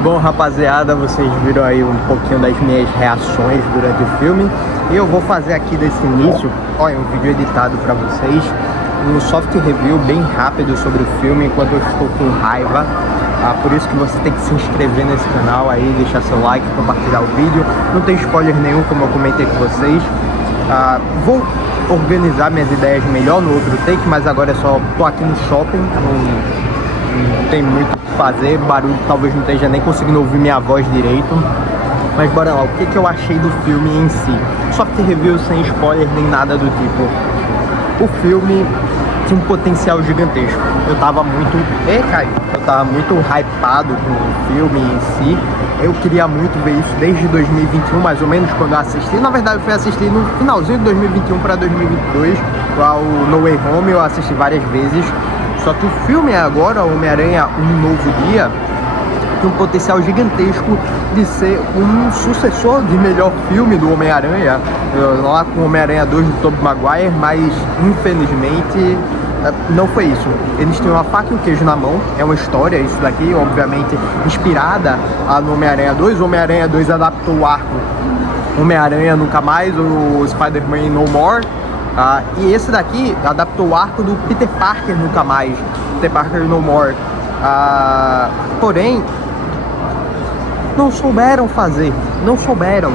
Bom, rapaziada, vocês viram aí um pouquinho das minhas reações durante o filme. E eu vou fazer aqui desse início, olha, um vídeo editado pra vocês, um soft review bem rápido sobre o filme enquanto eu estou com raiva. Por isso que você tem que se inscrever nesse canal aí, deixar seu like, compartilhar o vídeo. Não tem spoiler nenhum, como eu comentei com vocês. Vou organizar minhas ideias melhor no outro take, mas agora é só, tô aqui no shopping, não tem muito o que fazer, barulho, talvez não esteja nem conseguindo ouvir minha voz direito. Mas bora lá, o que eu achei do filme em si? Soft review sem spoiler nem nada do tipo. O filme tinha um potencial gigantesco. Eu tava muito hypado com o filme em si. Eu queria muito ver isso desde 2021, mais ou menos, quando eu assisti. Na verdade, eu fui assistir no finalzinho de 2021 para 2022, o No Way Home, eu assisti várias vezes. Só que o filme agora, Homem-Aranha Um Novo Dia, tem um potencial gigantesco de ser um sucessor de melhor filme do Homem-Aranha, lá com o Homem-Aranha 2 do Tobey Maguire, mas infelizmente não foi isso. Eles têm uma faca e um queijo na mão, é uma história isso daqui, obviamente inspirada no Homem-Aranha 2. O Homem-Aranha 2 adaptou o arco Homem-Aranha Nunca Mais, o Spider-Man No More. E esse daqui adaptou o arco do Peter Parker Nunca Mais, Peter Parker No More. Porém, não souberam fazer, não souberam.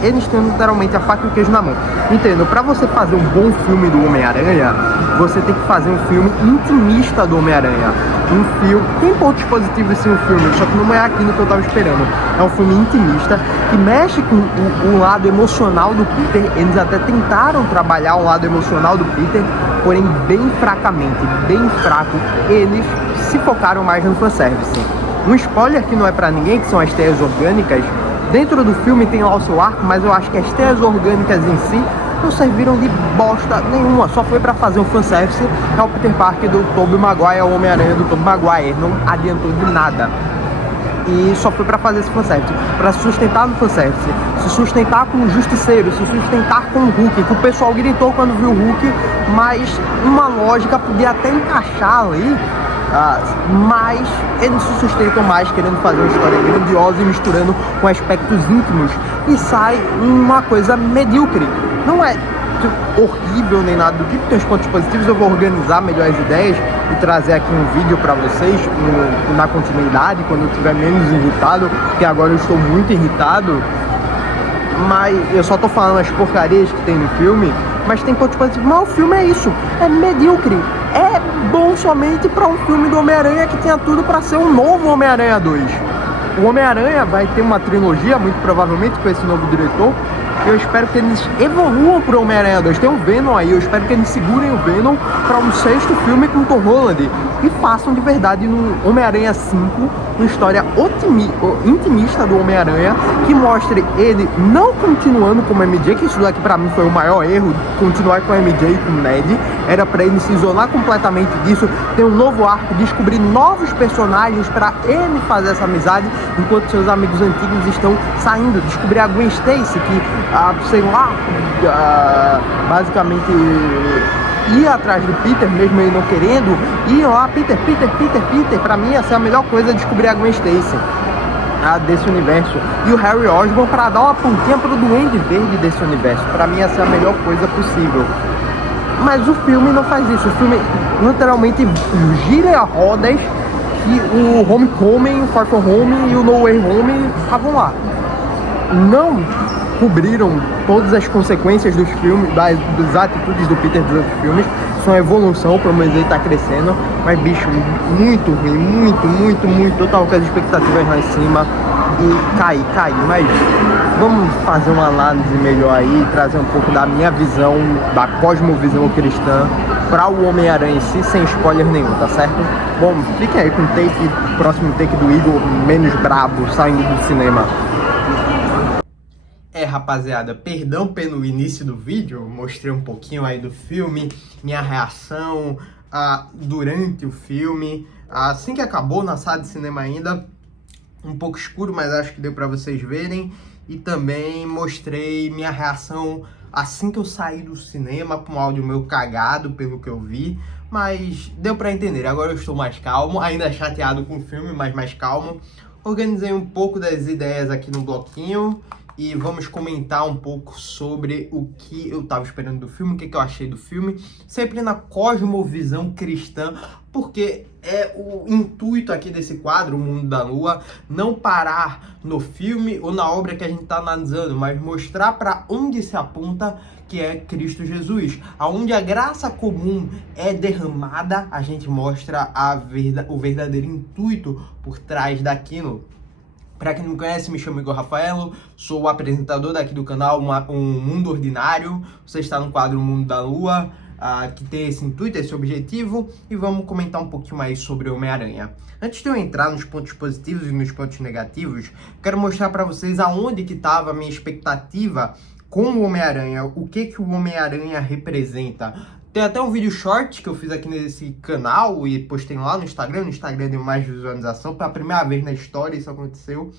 Eles têm literalmente a faca e o queijo na mão. Entendo, pra você fazer um bom filme do Homem-Aranha, você tem que fazer um filme intimista do Homem-Aranha. Um filme, tem pontos positivos sim o filme, só que não é aquilo que eu tava esperando. É um filme intimista, que mexe com o lado emocional do Peter. Eles até tentaram trabalhar o lado emocional do Peter, porém bem fracamente, bem fraco. Eles se focaram mais no fanservice. Um spoiler que não é pra ninguém, que são as teias orgânicas. Dentro do filme tem lá o seu arco, mas eu acho que as teias orgânicas em si não serviram de bosta nenhuma, só foi pra fazer um fanservice. É o Peter Parker do Tobey Maguire, o Homem-Aranha do Tobey Maguire, não adiantou de nada. E só foi pra fazer esse fanservice, pra se sustentar no fanservice, se sustentar com o Justiceiro, se sustentar com o Hulk, que o pessoal gritou quando viu o Hulk, mas uma lógica podia até encaixar ali. Mas eles se sustentam mais querendo fazer uma história grandiosa e misturando com aspectos íntimos, e sai uma coisa medíocre. Não é horrível nem nada do tipo, tem os pontos positivos. Eu vou organizar melhor as ideias e trazer aqui um vídeo pra vocês na continuidade, quando eu estiver menos irritado, porque agora eu estou muito irritado. Mas eu só tô falando as porcarias que tem no filme, mas tem pontos positivos. Mas o filme é isso, é medíocre. É bom somente para um filme do Homem-Aranha que tinha tudo para ser um novo Homem-Aranha 2. O Homem-Aranha vai ter uma trilogia, muito provavelmente, com esse novo diretor. Eu espero que eles evoluam pro Homem-Aranha 2. Tem o Venom aí, eu espero que eles segurem o Venom para um sexto filme com Tom Holland e façam de verdade no Homem-Aranha 5 uma história intimista do Homem-Aranha, que mostre ele não continuando como MJ, que isso daqui pra mim foi o maior erro, continuar com a MJ e com o Ned. Era pra ele se isolar completamente disso, ter um novo arco, descobrir novos personagens pra ele fazer essa amizade, enquanto seus amigos antigos estão saindo. Descobrir a Gwen Stacy, que, sei lá, basicamente ia atrás do Peter, mesmo ele não querendo, ia lá, Peter, pra mim ia ser a melhor coisa descobrir a Gwen Stacy desse universo, e o Harry Osborn pra dar uma pontinha pro Duende Verde desse universo. Pra mim ia ser a melhor coisa possível. Mas o filme não faz isso, o filme literalmente gira rodas que o Homecoming, o Far From Home e o No Way Home estavam lá. Não cobriram todas as consequências dos filmes, das atitudes do Peter dos outros filmes. isso é uma evolução, pelo menos ele tá crescendo. Mas, bicho, muito ruim, muito. Eu tava com as expectativas lá em cima e caí. Mas vamos fazer uma análise melhor aí, trazer um pouco da minha visão, da cosmovisão cristã para o Homem-Aranha em si, sem spoiler nenhum, tá certo? Bom, fiquem aí com o próximo take do Igor, menos brabo, saindo do cinema. Rapaziada, perdão pelo início do vídeo, mostrei um pouquinho aí do filme, minha reação durante o filme, assim que acabou na sala de cinema ainda, um pouco escuro, mas acho que deu pra vocês verem, e também mostrei minha reação assim que eu saí do cinema, com o áudio meu cagado pelo que eu vi, mas deu pra entender. Agora eu estou mais calmo, ainda chateado com o filme, mas mais calmo. Organizei um pouco das ideias aqui no bloquinho e vamos comentar um pouco sobre o que eu tava esperando do filme, o que eu achei do filme, sempre na cosmovisão cristã, porque é o intuito aqui desse quadro, O Mundo da Lua, não parar no filme ou na obra que a gente está analisando, mas mostrar para onde se aponta, que é Cristo Jesus. Aonde a graça comum é derramada, a gente mostra o verdadeiro intuito por trás daquilo. Para quem não me conhece, me chamo Igor Rafaelo, sou o apresentador daqui do canal Um Mundo Ordinário. Você está no quadro O Mundo da Lua, que tem esse intuito, esse objetivo, e vamos comentar um pouquinho mais sobre o Homem-Aranha. Antes de eu entrar nos pontos positivos e nos pontos negativos, quero mostrar para vocês aonde que estava a minha expectativa com o Homem-Aranha, o que o Homem-Aranha representa. Tem até um vídeo short que eu fiz aqui nesse canal e postei lá no Instagram. No Instagram deu mais visualização. Pela primeira vez na história isso aconteceu.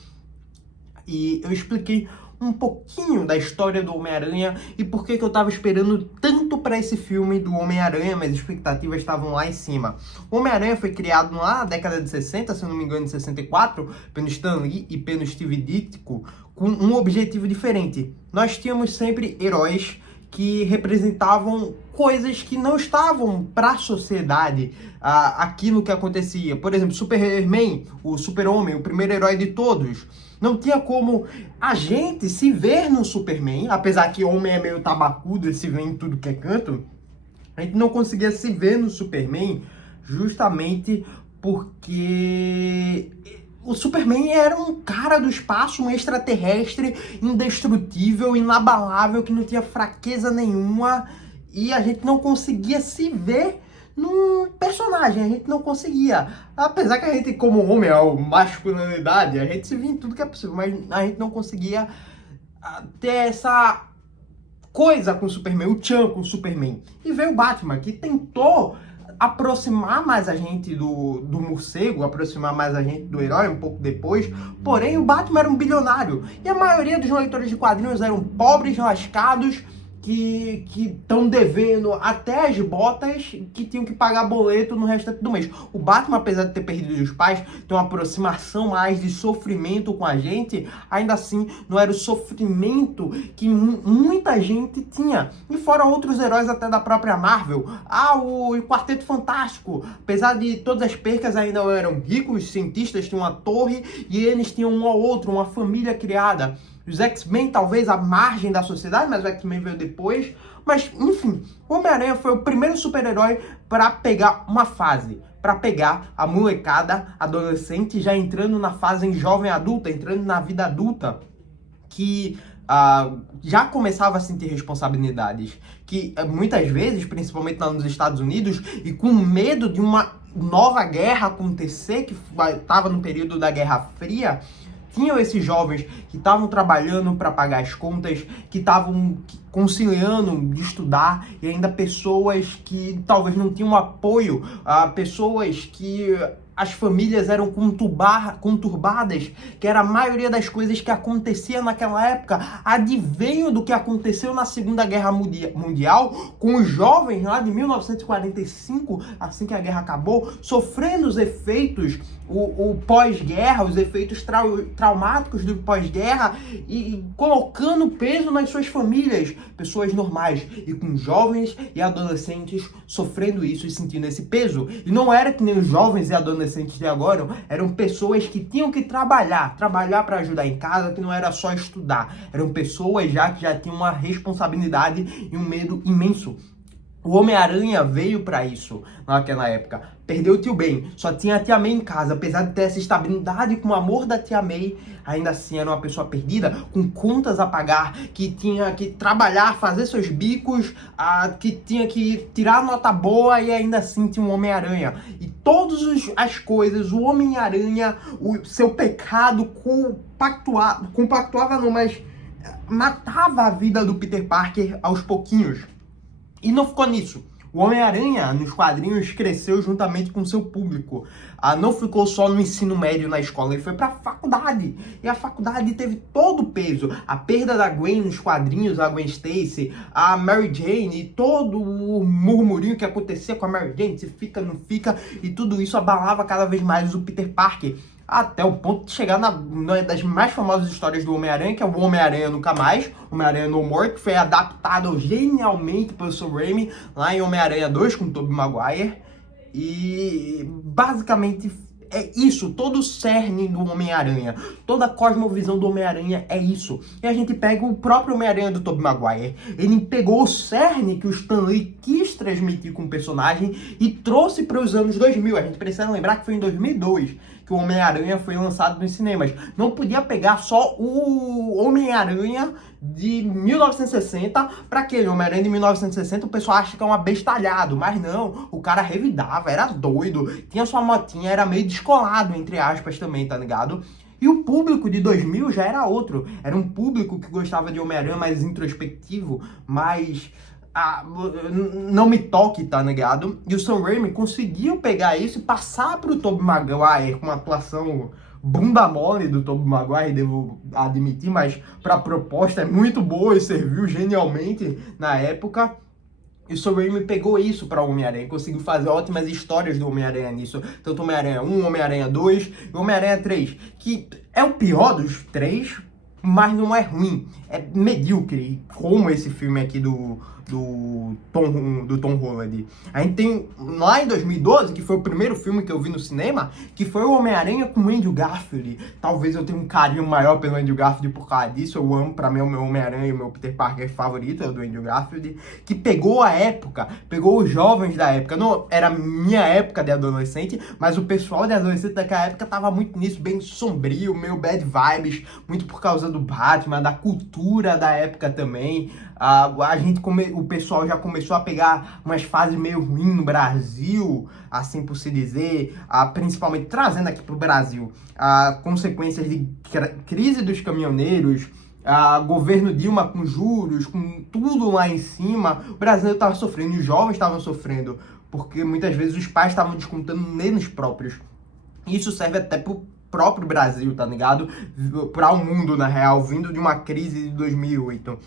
E eu expliquei um pouquinho da história do Homem-Aranha e por que eu tava esperando tanto para esse filme do Homem-Aranha, mas as expectativas estavam lá em cima. O Homem-Aranha foi criado lá na década de 60, se eu não me engano, em 64, pelo Stan Lee e pelo Steve Ditko, com um objetivo diferente. Nós tínhamos sempre heróis que representavam coisas que não estavam para a sociedade, aquilo que acontecia. Por exemplo, Superman, o super-homem, o primeiro herói de todos. Não tinha como a gente se ver no Superman, apesar que o homem é meio tabacudo e se vê em tudo que é canto, a gente não conseguia se ver no Superman justamente porque o Superman era um cara do espaço, um extraterrestre indestrutível, inabalável, que não tinha fraqueza nenhuma, e a gente não conseguia se ver num personagem, a gente não conseguia. Apesar que a gente, como homem, a masculinidade, a gente se via em tudo que é possível, mas a gente não conseguia ter essa coisa com o Superman, o tchan com o Superman. E veio o Batman, que tentou aproximar mais a gente do morcego, aproximar mais a gente do herói um pouco depois, porém o Batman era um bilionário, e a maioria dos leitores de quadrinhos eram pobres, lascados, que estão devendo até as botas, que tinham que pagar boleto no restante do mês. O Batman, apesar de ter perdido os pais, tem uma aproximação mais de sofrimento com a gente, ainda assim não era o sofrimento que muita gente tinha. E fora outros heróis até da própria Marvel. O Quarteto Fantástico, apesar de todas as percas, ainda eram ricos, os cientistas tinham uma torre e eles tinham um ou outro, uma família criada. Os X-Men, talvez, à margem da sociedade, mas o X-Men veio depois. Mas, enfim, o Homem-Aranha foi o primeiro super-herói para pegar uma fase. Para pegar a molecada adolescente já entrando na fase jovem adulta, entrando na vida adulta, que já começava a sentir responsabilidades. Que muitas vezes, principalmente lá nos Estados Unidos, e com medo de uma nova guerra acontecer, que estava no período da Guerra Fria, tinham esses jovens que estavam trabalhando para pagar as contas, que estavam conciliando de estudar, e ainda pessoas que talvez não tinham apoio, pessoas que as famílias eram conturbadas, que era a maioria das coisas que acontecia naquela época, adveio do que aconteceu na Segunda Guerra Mundial, com os jovens lá de 1945, assim que a guerra acabou, sofrendo os efeitos, o pós-guerra, os efeitos traumáticos do pós-guerra, e colocando peso nas suas famílias, pessoas normais, e com jovens e adolescentes sofrendo isso e sentindo esse peso. E não era que nem os jovens e adolescentes de agora, eram pessoas que tinham que trabalhar para ajudar em casa, que não era só estudar, eram pessoas que já tinham uma responsabilidade e um medo imenso. O Homem-Aranha veio pra isso naquela época. Perdeu o tio Ben, só tinha a tia May em casa. Apesar de ter essa estabilidade com o amor da tia May, ainda assim era uma pessoa perdida, com contas a pagar, que tinha que trabalhar, fazer seus bicos, que tinha que tirar nota boa e ainda assim tinha um Homem-Aranha. E todas as coisas, o Homem-Aranha, o seu pecado compactuava não, mas matava a vida do Peter Parker aos pouquinhos. E não ficou nisso. O Homem-Aranha, nos quadrinhos, cresceu juntamente com seu público. Não ficou só no ensino médio na escola, ele foi pra faculdade. E a faculdade teve todo o peso. A perda da Gwen nos quadrinhos, a Gwen Stacy, a Mary Jane, e todo o murmurinho que acontecia com a Mary Jane, se fica, não fica, e tudo isso abalava cada vez mais o Peter Parker. Até o ponto de chegar na das mais famosas histórias do Homem-Aranha, que é o Homem-Aranha Nunca Mais, Homem-Aranha No More, que foi adaptado genialmente pelo Sam Raimi lá em Homem-Aranha 2 com Tobey Maguire. E basicamente é isso, todo o cerne do Homem-Aranha, toda a cosmovisão do Homem-Aranha é isso. E a gente pega o próprio Homem-Aranha do Tobey Maguire, ele pegou o cerne que o Stan Lee quis transmitir com o personagem e trouxe para os anos 2000. A gente precisa lembrar que foi em 2002 que o Homem-Aranha foi lançado nos cinemas. Não podia pegar só o Homem-Aranha de 1960 para aquele Homem-Aranha de 1960, o pessoal acha que é um abestalhado, mas não, o cara revidava, era doido, tinha sua motinha, era meio descolado, entre aspas também, tá ligado? E o público de 2000 já era outro, era um público que gostava de Homem-Aranha mais introspectivo, mais... não me toque, tá ligado? E o Sam Raimi conseguiu pegar isso e passar pro Tobey Maguire com uma atuação bunda mole do Tobey Maguire, devo admitir, mas pra proposta é muito boa e serviu genialmente na época. E o Sam Raimi pegou isso pra Homem-Aranha, conseguiu fazer ótimas histórias do Homem-Aranha nisso. Tanto Homem-Aranha 1, Homem-Aranha 2 e Homem-Aranha 3, que é o pior dos três, mas não é ruim, é medíocre, como esse filme aqui do Tom Holland. A gente tem lá em 2012, que foi o primeiro filme que eu vi no cinema, que foi o Homem-Aranha com o Andrew Garfield. Talvez eu tenha um carinho maior pelo Andrew Garfield por causa disso, eu amo, pra mim o meu Homem-Aranha e o meu Peter Parker favorito é o do Andrew Garfield, que pegou a época, pegou os jovens da época, não era minha época de adolescente, mas o pessoal de adolescente daquela época tava muito nisso, bem sombrio, meio bad vibes, muito por causa do Batman, da cultura da época também. O pessoal já começou a pegar umas fases meio ruins no Brasil, assim por se dizer, principalmente trazendo aqui pro Brasil consequências de crise dos caminhoneiros, governo Dilma com juros, com tudo lá em cima. O brasileiro estava sofrendo, os jovens estavam sofrendo, porque muitas vezes os pais estavam descontando neles próprios. Isso serve até pro próprio Brasil, tá ligado? Para o mundo, na real, vindo de uma crise de 2008.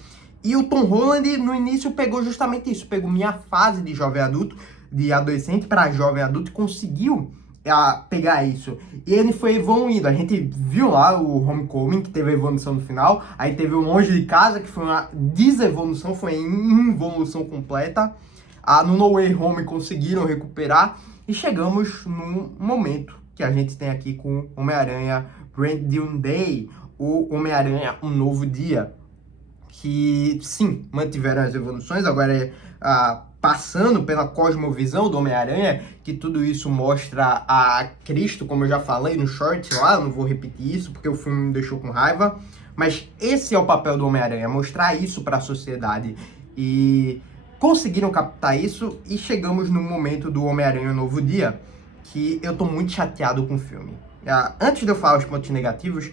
E o Tom Holland, no início, pegou justamente isso. Pegou minha fase de jovem adulto, de adolescente para jovem adulto, e conseguiu pegar isso. E ele foi evoluindo. A gente viu lá o Homecoming, que teve a evolução no final. Aí teve o Longe de Casa, que foi uma desevolução, foi uma involução completa. No No Way Home conseguiram recuperar. E chegamos num momento que a gente tem aqui com Homem-Aranha Brand New Day, o Homem-Aranha Um Novo Dia, que sim, mantiveram as evoluções, agora passando pela cosmovisão do Homem-Aranha, que tudo isso mostra a Cristo, como eu já falei no short lá, eu não vou repetir isso porque o filme me deixou com raiva, mas esse é o papel do Homem-Aranha, mostrar isso para a sociedade, e conseguiram captar isso, e chegamos no momento do Homem-Aranha Um Novo Dia, que eu tô muito chateado com o filme. Antes de eu falar os pontos negativos,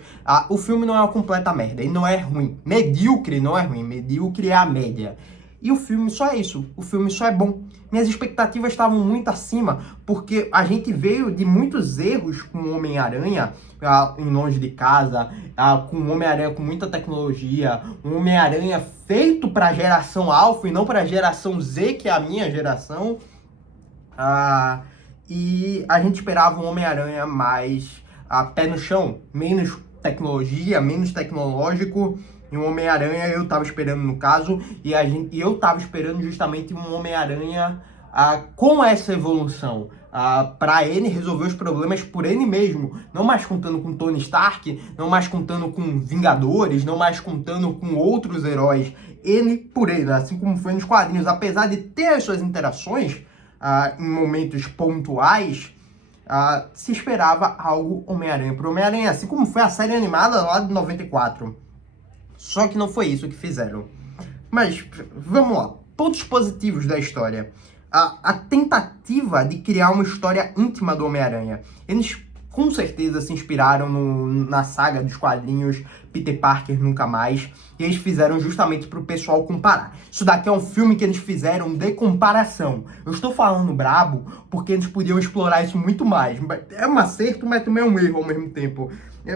o filme não é uma completa merda, ele não é ruim. Medíocre não é ruim, medíocre é a média. E o filme só é isso, o filme só é bom. Minhas expectativas estavam muito acima, porque a gente veio de muitos erros com o Homem-Aranha, em Longe de Casa, com o Homem-Aranha com muita tecnologia, um Homem-Aranha feito para a geração Alpha e não para a geração Z, que é a minha geração. E a gente esperava um Homem-Aranha mais pé no chão, menos tecnologia, menos tecnológico. E um Homem-Aranha eu tava esperando no caso, e eu tava esperando justamente um Homem-Aranha com essa evolução, para ele resolver os problemas por ele mesmo, não mais contando com Tony Stark, não mais contando com Vingadores, não mais contando com outros heróis, ele por ele, assim como foi nos quadrinhos, apesar de ter as suas interações em momentos pontuais, se esperava algo Homem-Aranha para Homem-Aranha, assim como foi a série animada lá de 94. Só que não foi isso que fizeram. Mas, vamos lá. Pontos positivos da história. A tentativa de criar uma história íntima do Homem-Aranha. Eles, com certeza, se inspiraram na saga dos quadrinhos Peter Parker Nunca Mais. E eles fizeram justamente para o pessoal comparar. Isso daqui é um filme que eles fizeram de comparação. Eu estou falando brabo porque eles podiam explorar isso muito mais. É um acerto, mas também é um erro ao mesmo tempo.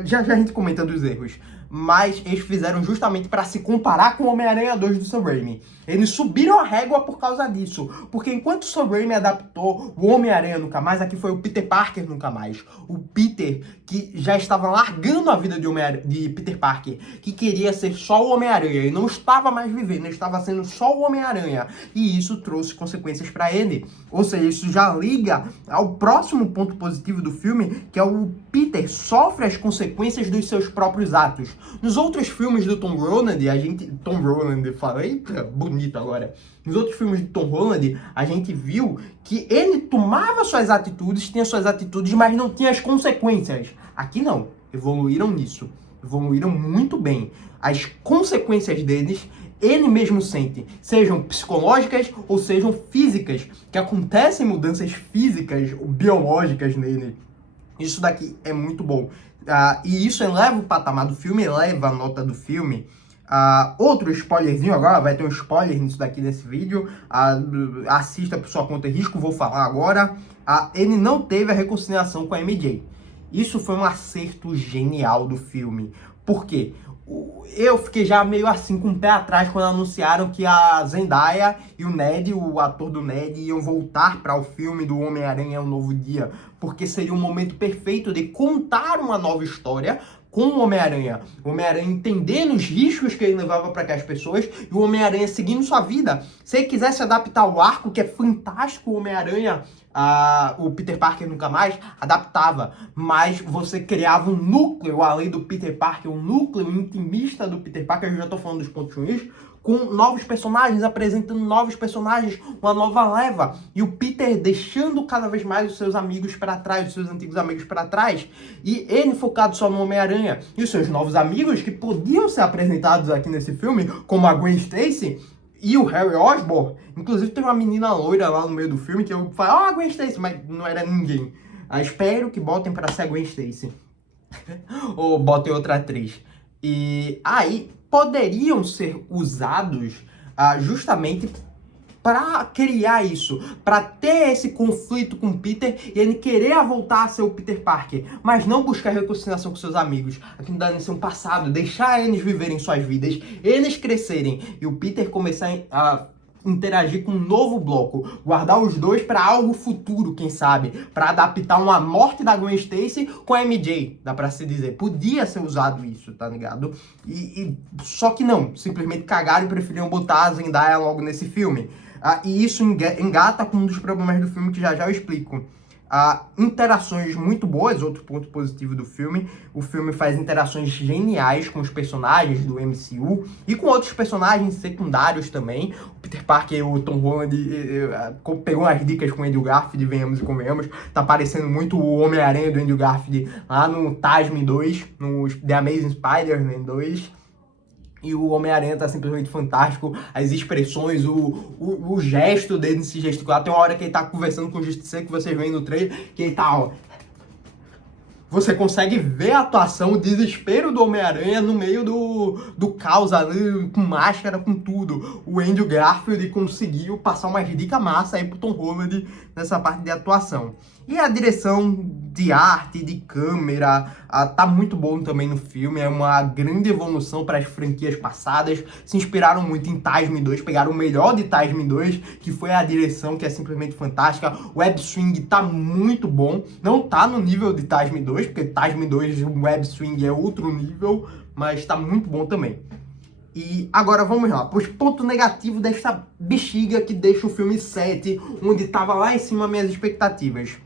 Já a gente comenta dos erros. Mas eles fizeram justamente para se comparar com o Homem-Aranha 2 do Sam Raimi. Eles subiram a régua por causa disso. Porque enquanto o Sam Raimi adaptou o Homem-Aranha Nunca Mais, aqui foi o Peter Parker Nunca Mais. O Peter que já estava largando a vida de Peter Parker, que queria ser só o Homem-Aranha e não estava mais vivendo, ele estava sendo só o Homem-Aranha. E isso trouxe consequências para ele. Ou seja, isso já liga ao próximo ponto positivo do filme, que é o Peter sofre as consequências dos seus próprios atos. Nos outros filmes do Tom Holland, Tom Holland, falei, bonito agora. Nos outros filmes de Tom Holland, a gente viu que ele tomava suas atitudes, tinha suas atitudes, mas não tinha as consequências. Aqui não, evoluíram nisso. Evoluíram muito bem. As consequências deles, ele mesmo sente, sejam psicológicas ou sejam físicas, que acontecem mudanças físicas ou biológicas nele. Isso daqui é muito bom. E isso eleva o patamar do filme, eleva a nota do filme. Outro spoilerzinho agora, vai ter um spoiler nisso daqui nesse vídeo. Assista por sua conta e risco, vou falar agora. Ele não teve a reconciliação com a MJ. Isso foi um acerto genial do filme. Por quê? Eu fiquei já meio assim com o pé atrás quando anunciaram que a Zendaya e o Ned, o ator do Ned, iam voltar para o filme do Homem-Aranha Um Novo Dia, porque seria um momento perfeito de contar uma nova história com o Homem-Aranha. O Homem-Aranha entendendo os riscos que ele levava para aquelas pessoas e o Homem-Aranha seguindo sua vida. Se ele quisesse adaptar o arco, que é fantástico, o Homem-Aranha, o Peter Parker Nunca Mais, adaptava. Mas você criava um núcleo, além do Peter Parker, um núcleo intimista do Peter Parker, eu já estou falando dos pontos ruins, com novos personagens, apresentando novos personagens, uma nova leva. E o Peter deixando cada vez mais os seus amigos para trás, os seus antigos amigos para trás. E ele focado só no Homem-Aranha. E os seus novos amigos, que podiam ser apresentados aqui nesse filme, como a Gwen Stacy e o Harry Osborn. Inclusive tem uma menina loira lá no meio do filme que eu falo, Gwen Stacy, mas não era ninguém. Espero que botem para ser a Gwen Stacy. Ou botem outra atriz. E aí poderiam ser usados justamente para criar isso, para ter esse conflito com o Peter e ele querer voltar a ser o Peter Parker, mas não buscar reconciliação com seus amigos, aquilo da lição passado, deixar eles viverem suas vidas, eles crescerem e o Peter começar a interagir com um novo bloco, guardar os dois para algo futuro, quem sabe, para adaptar uma morte da Gwen Stacy com a MJ, dá para se dizer. Podia ser usado isso, tá ligado? Só que não, simplesmente cagaram e preferiram botar a Zendaya logo nesse filme. E isso engata com um dos problemas do filme que já eu explico. Interações muito boas, outro ponto positivo do filme. O filme faz interações geniais com os personagens do MCU e com outros personagens secundários também. O Peter Parker e o Tom Holland pegou umas dicas com o Andrew Garfield, venhamos e convenhamos. Tá parecendo muito o Homem-Aranha do Andrew Garfield lá no Tasman 2, no The Amazing Spider-Man 2. E o Homem-Aranha tá simplesmente fantástico. As expressões, o gesto dele se gesticular. Tem uma hora que ele tá conversando com o Justiceiro, que vocês veem no trailer, que ele tá, você consegue ver a atuação, o desespero do Homem-Aranha no meio do caos ali, com máscara, com tudo. O Andrew Garfield conseguiu passar uma ridica massa aí pro Tom Holland nessa parte de atuação. E a direção de arte, de câmera, tá muito bom também no filme. É uma grande evolução para as franquias passadas. Se inspiraram muito em Tasman 2, pegaram o melhor de Tasman 2, que foi a direção, que é simplesmente fantástica. O web swing tá muito bom. Não tá no nível de Tasman 2, porque Tasman 2, o web swing é outro nível, mas tá muito bom também. E agora vamos lá, pois ponto negativo desta bexiga que deixa o filme 7, onde tava lá em cima minhas expectativas.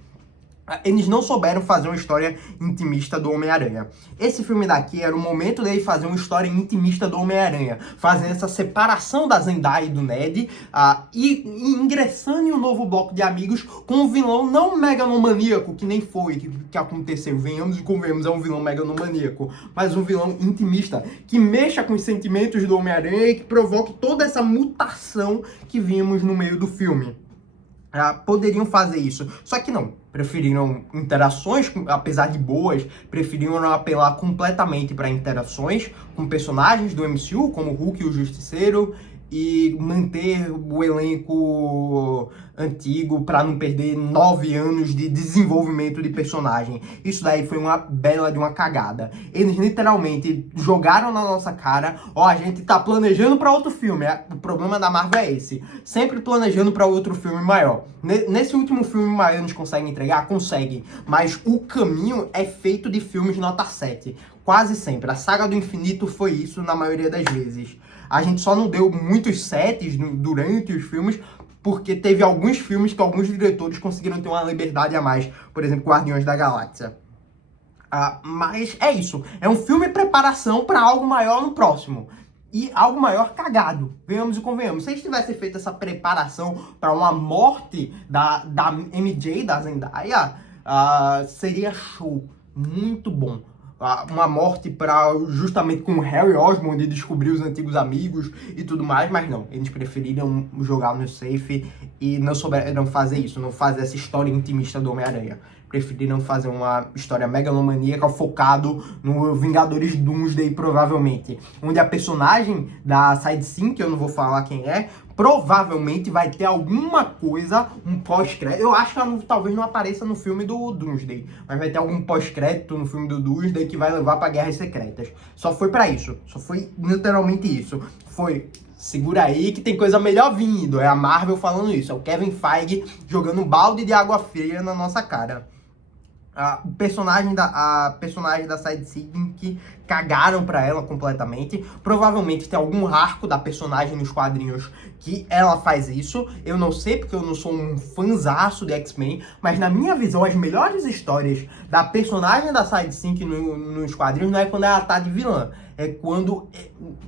Eles não souberam fazer uma história intimista do Homem-Aranha. Esse filme daqui era o momento dele fazer uma história intimista do Homem-Aranha, fazendo essa separação da Zendaya e do Ned, e ingressando em um novo bloco de amigos com um vilão não megalomaníaco, que nem foi que aconteceu. Venhamos e convenhamos, é um vilão megalomaníaco, mas um vilão intimista, que mexa com os sentimentos do Homem-Aranha e que provoque toda essa mutação que vimos no meio do filme. Poderiam fazer isso, só que não. Preferiram interações, apesar de boas, preferiram apelar completamente para interações com personagens do MCU, como o Hulk e o Justiceiro, e manter o elenco antigo para não perder 9 anos de desenvolvimento de personagem. Isso daí foi uma bela de uma cagada. Eles literalmente jogaram na nossa cara, ó, a gente tá planejando para outro filme. O problema da Marvel é esse, sempre planejando para outro filme maior. Nesse último filme maior eles conseguem entregar? Conseguem, mas o caminho é feito de filmes nota 7. Quase sempre. A Saga do Infinito foi isso na maioria das vezes. A gente só não deu muitos sets durante os filmes, porque teve alguns filmes que alguns diretores conseguiram ter uma liberdade a mais. Por exemplo, Guardiões da Galáxia. Mas é isso. É um filme preparação para algo maior no próximo. E algo maior cagado. Venhamos e convenhamos. Se eles tivessem feito essa preparação para uma morte da MJ, da Zendaya, seria show. Muito bom. Uma morte para justamente com o Harry Osborn descobrir os antigos amigos e tudo mais, mas não, eles preferiram jogar no safe e não souberam fazer isso, não fazer essa história intimista do Homem-Aranha. Preferiram fazer uma história megalomaníaca focado no Vingadores Doomsday, provavelmente, onde a personagem da Side Sim, que eu não vou falar quem é, provavelmente vai ter alguma coisa, um pós-crédito. Eu acho que ela talvez não apareça no filme do Doomsday, mas vai ter algum pós-crédito no filme do Doomsday que vai levar pra Guerras Secretas. Só foi pra isso, só foi literalmente isso. Foi, segura aí que tem coisa melhor vindo, é a Marvel falando isso, é o Kevin Feige jogando um balde de água fria na nossa cara. A personagem da Side Sim que cagaram pra ela completamente. Provavelmente tem algum arco da personagem nos quadrinhos que ela faz isso. Eu não sei porque eu não sou um fanzaço de X-Men, mas na minha visão as melhores histórias da personagem da Side Sim nos quadrinhos não é quando ela tá de vilã. É quando,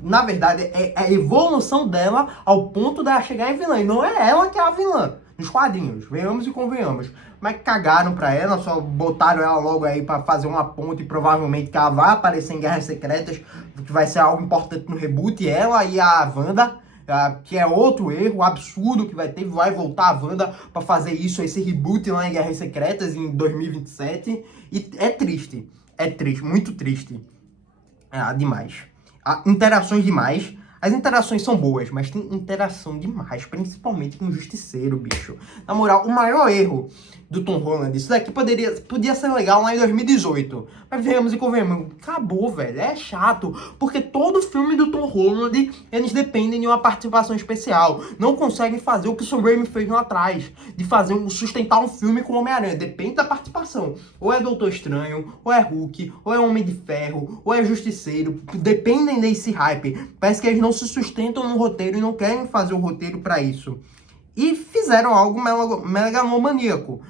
na verdade, é a evolução dela ao ponto dela chegar em vilã. E não é ela que é a vilã nos quadrinhos, venhamos e convenhamos. Mas cagaram pra ela, só botaram ela logo aí pra fazer uma ponte, provavelmente que ela vai aparecer em Guerras Secretas, que vai ser algo importante no reboot, ela e a Wanda, que é outro erro absurdo que vai ter, vai voltar a Wanda pra fazer isso, esse reboot lá em Guerras Secretas em 2027, e é triste, muito triste, demais. Interações demais. As interações são boas, mas tem interação demais, principalmente com o Justiceiro, bicho. Na moral, o maior erro do Tom Holland, isso daqui podia ser legal lá em 2018. Mas venhamos e convenhamos, acabou, velho. É chato, porque todo filme do Tom Holland, eles dependem de uma participação especial. Não conseguem fazer o que o Sam Raimi fez lá atrás, de sustentar um filme com Homem-Aranha. Depende da participação. Ou é Doutor Estranho, ou é Hulk, ou é Homem de Ferro, ou é Justiceiro. Dependem desse hype. Parece que eles não se sustentam no roteiro e não querem fazer o roteiro pra isso. E fizeram algo megalomaníaco.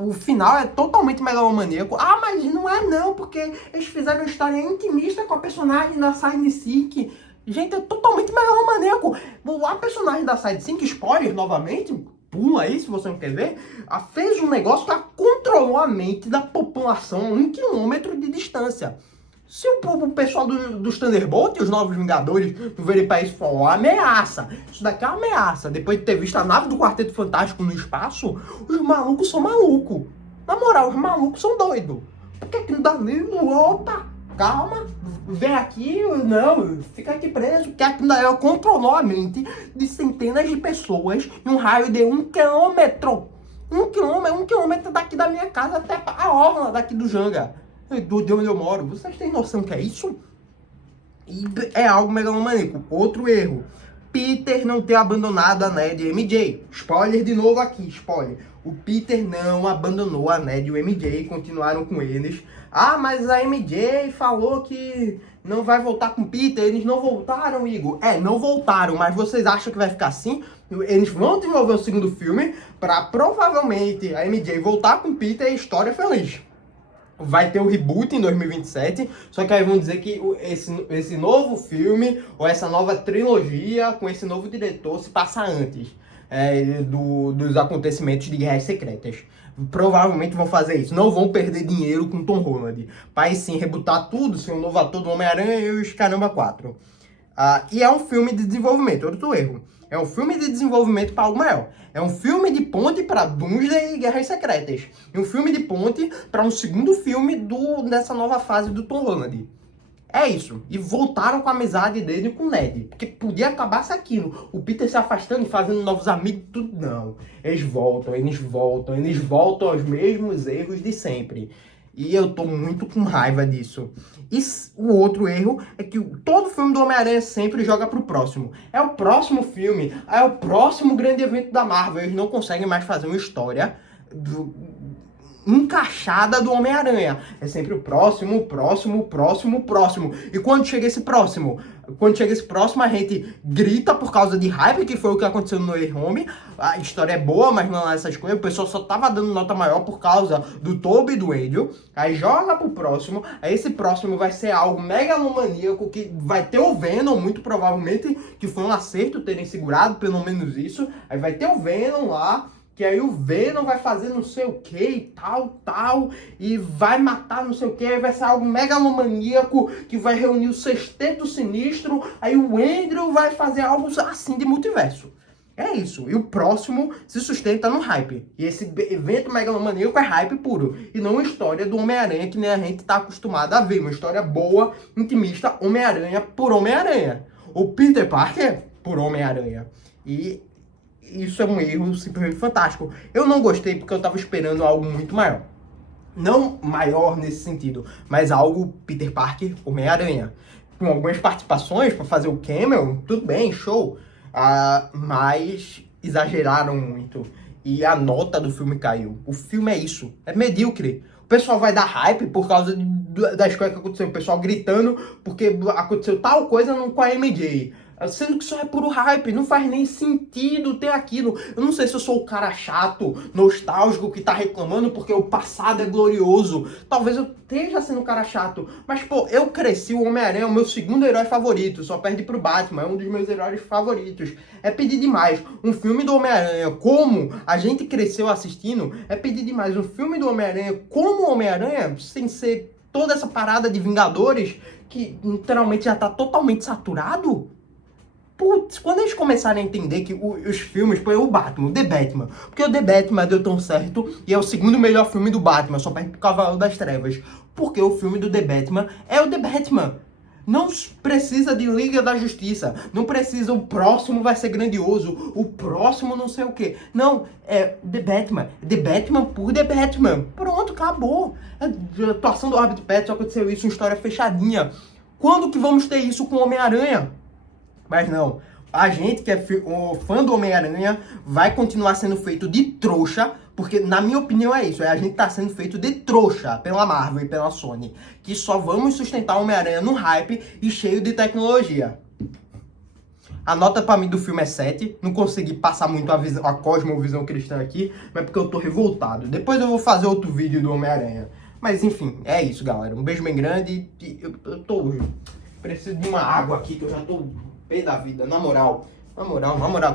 O final é totalmente megalomaníaco. Mas não é não, porque eles fizeram uma história intimista com a personagem da Side Sim. Gente, é totalmente megalomaníaco. A personagem da Side Sim, spoiler novamente, pula aí se você não quer ver, fez um negócio que controlou a mente da população a 1 quilômetro de distância. Se o pessoal dos Thunderbolts, os Novos Vingadores, não verem pra isso e falar, uma ameaça. Isso daqui é uma ameaça. Depois de ter visto a nave do Quarteto Fantástico no espaço, os malucos são malucos. Na moral, os malucos são doidos. Por que não dá nem... Opa, calma, vem aqui, não, fica aqui preso. Que aqui não controlou a mente de centenas de pessoas em um raio de 1 quilômetro. 1 quilômetro daqui da minha casa até a orla daqui do Janga. De onde eu moro. Vocês têm noção que é isso? E é algo megalomaníaco. Outro erro. Peter não ter abandonado a Ned e o MJ. Spoiler de novo aqui, spoiler. O Peter não abandonou a Ned e o MJ, continuaram com eles. Ah, mas a MJ falou que não vai voltar com o Peter, eles não voltaram, Igor. Não voltaram, mas vocês acham que vai ficar assim? Eles vão desenvolver o segundo filme pra provavelmente a MJ voltar com o Peter e a história feliz. Vai ter o reboot em 2027, só que aí vão dizer que esse novo filme, ou essa nova trilogia, com esse novo diretor, se passa antes dos acontecimentos de Guerras Secretas. Provavelmente vão fazer isso. Não vão perder dinheiro com Tom Holland. Vai sim rebootar tudo, ser um novo ator do Homem-Aranha e os Caramba 4. E é um filme de desenvolvimento, outro erro. É um filme de desenvolvimento para algo maior. É um filme de ponte para Doomsday e Guerras Secretas. E um filme de ponte para um segundo filme dessa nova fase do Tom Holland. É isso. E voltaram com a amizade dele com o Ned. Porque podia acabar se aquilo. O Peter se afastando e fazendo novos amigos, tudo não. Eles voltam aos mesmos erros de sempre. E eu tô muito com raiva disso. E o outro erro é que todo filme do Homem-Aranha sempre joga pro próximo. É o próximo filme, é o próximo grande evento da Marvel. Eles não conseguem mais fazer uma história encaixada do Homem-Aranha. É sempre o próximo. E quando chega esse próximo, a gente grita por causa de hype, que foi o que aconteceu no No Way Home. A história é boa, mas não é essas coisas. O pessoal só tava dando nota maior por causa do Tobey e do Andrew. Aí joga pro próximo. Aí esse próximo vai ser algo megalomaníaco, que vai ter o Venom, muito provavelmente, que foi um acerto terem segurado, pelo menos isso. Aí vai ter o Venom lá, que aí o Venom vai fazer não sei o que e tal, e vai matar não sei o que, aí vai ser algo megalomaníaco, que vai reunir o Sexteto Sinistro, aí o Andrew vai fazer algo assim de multiverso. É isso. E o próximo se sustenta no hype. E esse evento megalomaníaco é hype puro. E não uma história do Homem-Aranha que nem a gente tá acostumado a ver. Uma história boa, intimista, Homem-Aranha por Homem-Aranha. O Peter Parker por Homem-Aranha. E isso é um erro simplesmente fantástico. Eu não gostei porque eu tava esperando algo muito maior. Não maior nesse sentido, mas algo Peter Parker, Homem-Aranha. Com algumas participações para fazer o cameo, tudo bem, show. Mas exageraram muito. E a nota do filme caiu. O filme é isso, é medíocre. O pessoal vai dar hype por causa das coisas que aconteceram. O pessoal gritando porque aconteceu tal coisa com a MJ. Sendo que isso é puro hype, não faz nem sentido ter aquilo. Eu não sei se eu sou o cara chato, nostálgico, que tá reclamando porque o passado é glorioso. Talvez eu esteja sendo um cara chato. Mas, pô, eu cresci, o Homem-Aranha é o meu segundo herói favorito. Só perde pro Batman, é um dos meus heróis favoritos. É pedir demais. Um filme do Homem-Aranha, como a gente cresceu assistindo, é pedir demais. Um filme do Homem-Aranha como Homem-Aranha, sem ser toda essa parada de Vingadores, que literalmente já tá totalmente saturado. Putz, quando eles começarem a entender que os filmes, pô, é o Batman, o The Batman. Porque o The Batman deu tão certo e é o segundo melhor filme do Batman, só perto do Cavaleiro das Trevas. Porque o filme do The Batman é o The Batman. Não precisa de Liga da Justiça. Não precisa, o próximo vai ser grandioso. O próximo não sei o quê. Não, é The Batman. The Batman por The Batman. Pronto, acabou. A atuação do Robert Pattinson, aconteceu isso, uma história fechadinha. Quando que vamos ter isso com o Homem-Aranha? Mas não, a gente que é fã do Homem-Aranha vai continuar sendo feito de trouxa, porque na minha opinião é isso, a gente tá sendo feito de trouxa pela Marvel e pela Sony, que só vamos sustentar o Homem-Aranha no hype e cheio de tecnologia. A nota pra mim do filme é 7, não consegui passar muito a cosmovisão cristã aqui, mas porque eu tô revoltado. Depois eu vou fazer outro vídeo do Homem-Aranha. Mas enfim, é isso, galera. Um beijo bem grande e eu preciso de uma água aqui, que eu já tô pé da vida, na moral,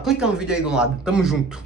clica no vídeo aí do lado, tamo junto.